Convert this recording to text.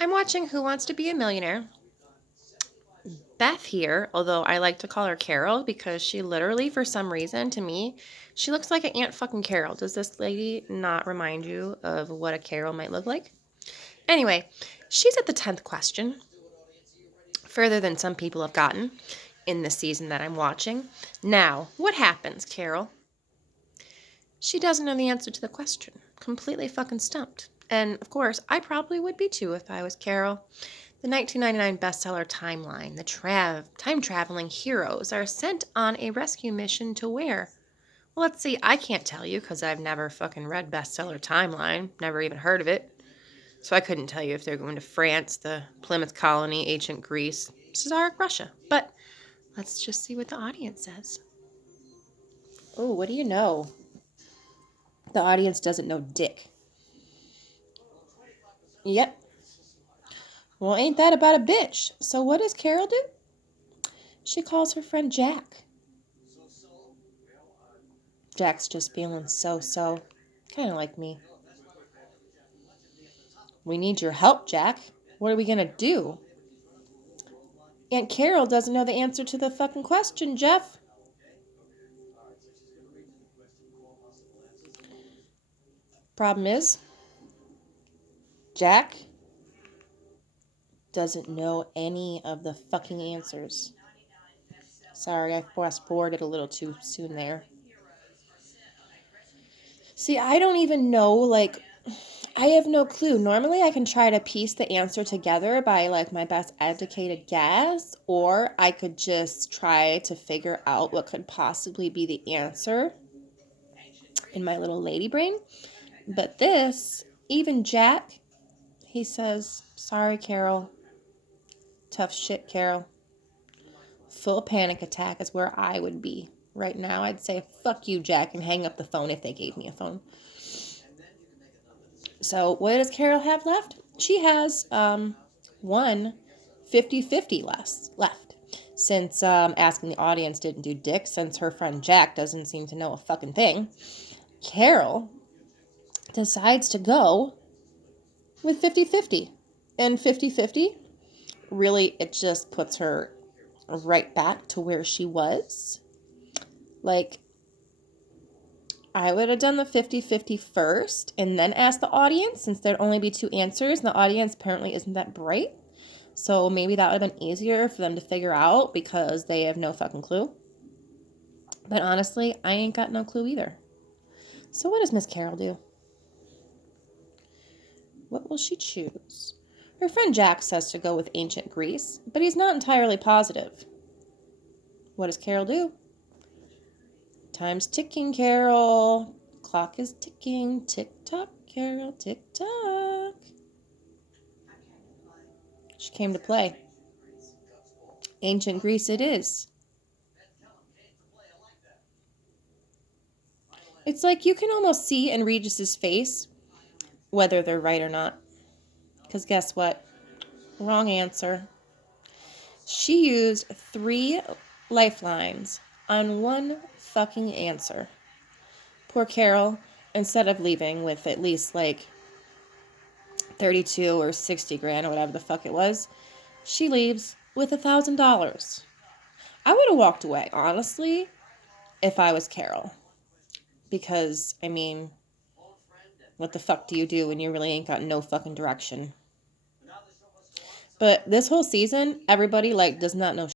I'm watching Who Wants to Be a Millionaire. Beth here, although I like to call her Carol because she literally, for some reason, to me, she looks like an Aunt fucking Carol. Does this lady not remind you of what a Carol might look like? Anyway, she's at the 10th question, further than some people have gotten in the season that I'm watching. Now, what happens, Carol? She doesn't know the answer to the question. Completely fucking stumped. And of course, I probably would be too if I was Carol. The 1999 bestseller Timeline, the time-traveling heroes are sent on a rescue mission to where? Well, let's see, I can't tell you because I've never fucking read bestseller Timeline, never even heard of it. So I couldn't tell you if they're going to France, the Plymouth colony, ancient Greece, Czarist Russia. But let's just see what the audience says. Oh, what do you know? The audience doesn't know dick. Yep. Well, ain't that about a bitch? So what does Carol do? She calls her friend Jack. Jack's just feeling so. Kind of like me. We need your help, Jack. What are we going to do? Aunt Carol doesn't know the answer to the fucking question, Jeff. Problem is, Jack doesn't know any of the fucking answers. Sorry, I fast forwarded a little too soon there. See, I don't even know, I have no clue. Normally, I can try to piece the answer together by, my best educated guess, or I could just try to figure out what could possibly be the answer in my little lady brain. But this, even Jack, he says, sorry, Carol. Tough shit, Carol. Full panic attack is where I would be right now. I'd say, fuck you, Jack, and hang up the phone if they gave me a phone. So what does Carol have left? She has one 50-50 left. Since asking the audience didn't do dick, since her friend Jack doesn't seem to know a fucking thing, Carol decides to go with 50-50. And 50-50, really, it just puts her right back to where she was. I would have done the 50-50 first and then asked the audience, since there'd only be two answers, and the audience apparently isn't that bright. So maybe that would have been easier for them to figure out because they have no fucking clue. But honestly, I ain't got no clue either. So what does Miss Carol do? What will she choose? Her friend Jack says to go with ancient Greece, but he's not entirely positive. What does Carol do? Time's ticking, Carol. Clock is ticking. Tick-tock, Carol. Tick-tock. She came to play. Ancient Greece it is. It's like you can almost see in Regis's face whether they're right or not. Because guess what? Wrong answer. She used 3 lifelines on one fucking answer. Poor Carol, instead of leaving with at least 32 or 60 grand or whatever the fuck it was, she leaves with $1,000. I would have walked away, honestly, if I was Carol. Because, what the fuck do you do when you really ain't got no fucking direction? But this whole season, everybody, does not know